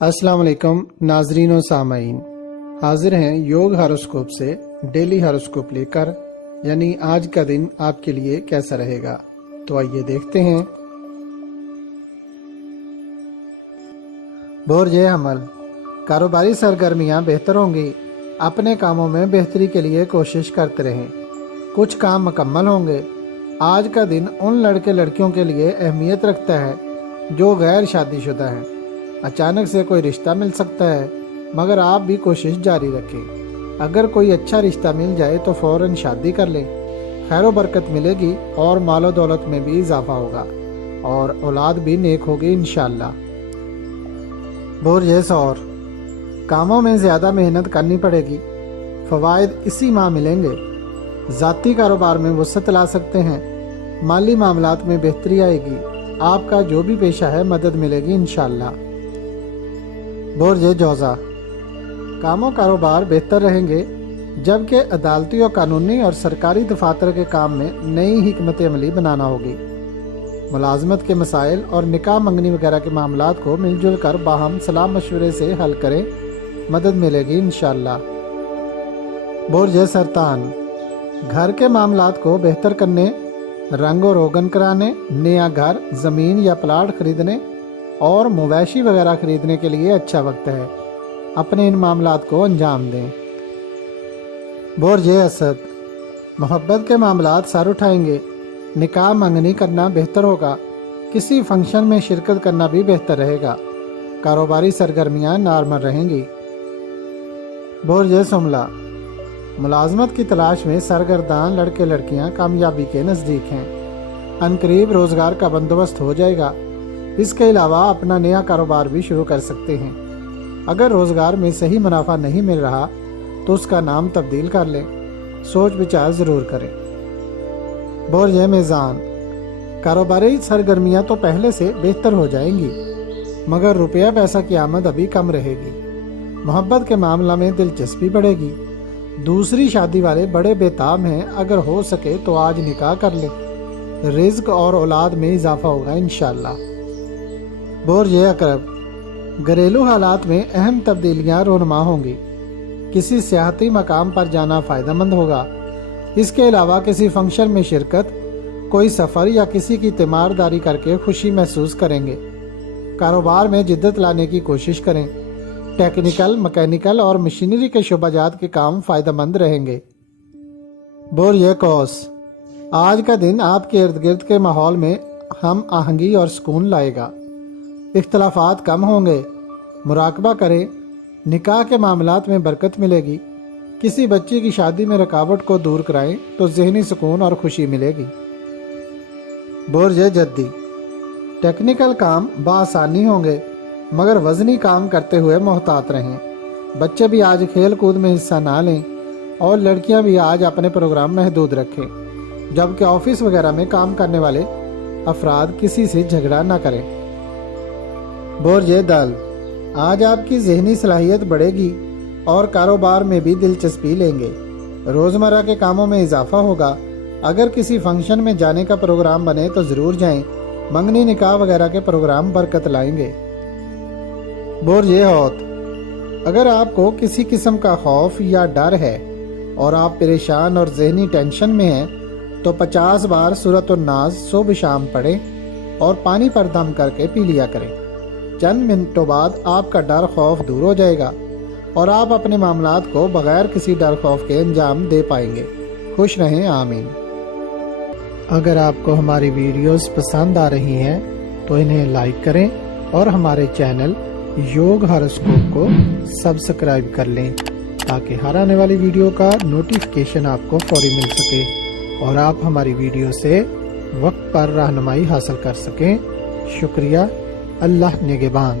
अस्सलाम वालेकुम नाजरीन और सामाइन, हाजिर हैं योग हॉरोस्कोप से डेली हॉरोस्कोप लेकर, यानी आज का दिन आपके लिए कैसा रहेगा। तो आइए देखते हैं। बोर्ज हमल, कारोबारी सरगर्मियां बेहतर होंगी। अपने कामों में बेहतरी के लिए कोशिश करते रहें, कुछ काम मुकम्मल होंगे। आज का दिन उन लड़के लड़कियों के लिए अहमियत रखता है जो गैर शादीशुदा हैं। अचानक से कोई रिश्ता मिल सकता है, मगर आप भी कोशिश जारी रखें। अगर कोई अच्छा रिश्ता मिल जाए तो फौरन शादी कर लें। खैर बरकत मिलेगी और मालो दौलत में भी इजाफा होगा और औलाद भी नेक होगी इंशाअल्लाह। बोर्ज और कामों में ज़्यादा मेहनत करनी पड़ेगी, फ़वाइद इसी माह मिलेंगे। ज़ाती कारोबार में वसअत ला सकते हैं। माली मामलात में बेहतरी आएगी। आपका जो भी पेशा है मदद मिलेगी इंशाअल्लाह। बोर्ज जौज़ा, कामों कारोबार बेहतर रहेंगे, जबकि अदालती और कानूनी और सरकारी दफातर के काम में नई हिकमत अमली बनाना होगी। मुलाजमत के मसाइल और निकाह मंगनी वगैरह के मामलात को मिलजुल कर बाहम सलाह मशवरे से हल करें, मदद मिलेगी इंशाअल्लाह। बोर्ज सरतान, घर के मामलात को बेहतर करने, रंग और रोगन कराने, नया घर, ज़मीन या प्लाट खरीदने और मवेशी वगैरह खरीदने के लिए अच्छा वक्त है। अपने इन मामलात को अंजाम दें। बोर्ज असद, मोहब्बत के मामलात सर उठाएंगे। निकाह मंगनी करना बेहतर होगा। किसी फंक्शन में शिरकत करना भी बेहतर रहेगा। कारोबारी सरगर्मियां नॉर्मल रहेंगी। बोर्ज सुमला, मुलाजमत की तलाश में सरगर्दान लड़के लड़कियां कामयाबी के नज़दीक हैं। अनकरीब रोज़गार का बंदोबस्त हो जाएगा। इसके अलावा अपना नया कारोबार भी शुरू कर सकते हैं। अगर रोज़गार में सही मुनाफा नहीं मिल रहा तो उसका नाम तब्दील कर लें। सोच विचार ज़रूर करें। बोर्ज मीज़ान, कारोबारी सरगर्मियां तो पहले से बेहतर हो जाएंगी, मगर रुपया पैसा की आमद अभी कम रहेगी। मोहब्बत के मामला में दिलचस्पी बढ़ेगी। दूसरी शादी वाले बड़े बेताब हैं, अगर हो सके तो आज निकाह कर लें। रिज्क और औलाद में इजाफा होगा इंशाअल्लाह। बोर्ज अकरब, घरेलू हालात में अहम तब्दीलियां रोनमा होंगी। किसी सियाहती मकाम पर जाना फ़ायदेमंद होगा। इसके अलावा किसी फंक्शन में शिरकत, कोई सफ़र या किसी की तीमारदारी करके खुशी महसूस करेंगे। कारोबार में जिद्दत लाने की कोशिश करें। टेक्निकल, मैकेनिकल और मशीनरी के शुबाजात के काम फ़ायदेमंद रहेंगे। बोर्ज कौस, आज का दिन आपके इर्द गिर्द के माहौल में हम आहंगी और सुकून लाएगा। इख्तलाफात कम होंगे। मुराकबा करें। निकाह के मामलात में बरकत मिलेगी। किसी बच्ची की शादी में रुकावट को दूर कराएं तो जहनी सुकून और खुशी मिलेगी। बोर्ज जद्दी, टेक्निकल काम बासानी होंगे, मगर वजनी काम करते हुए मोहतात रहें। बच्चे भी आज खेल कूद में हिस्सा ना लें और लड़कियां भी आज अपने प्रोग्राम महदूद रखें, जबकि ऑफिस वगैरह में काम करने वाले अफराद किसी से झगड़ा ना करें। बोर्ज दल, आज आपकी जहनी सलाहियत बढ़ेगी और कारोबार में भी दिलचस्पी लेंगे। रोज़मर्रा के कामों में इजाफा होगा। अगर किसी फंक्शन में जाने का प्रोग्राम बने तो ज़रूर जाएं। मंगनी निकाह वगैरह के प्रोग्राम बरकत लाएंगे। बोर्ज हौत, अगर आपको किसी किस्म का खौफ या डर है और आप परेशान और जहनी टेंशन में हैं तो 50 बार सूरत नाज सुबह शाम पढ़ें और पानी पर दम करके पी लिया करें। चंद मिनटों बाद आपका डर खौफ दूर हो जाएगा और आप अपने मामलात को बगैर किसी डर खौफ के अंजाम दे पाएंगे। खुश रहें, आमीन। अगर आपको हमारी वीडियोस पसंद आ रही हैं तो इन्हें लाइक करें और हमारे चैनल योग हॉरोस्कोप को सब्सक्राइब कर लें, ताकि हर आने वाली वीडियो का नोटिफिकेशन आपको फौरी मिल सके और आप हमारी वीडियो से वक्त पर रहनुमाई हासिल कर सकें। शुक्रिया। अल्लाह निगहबान।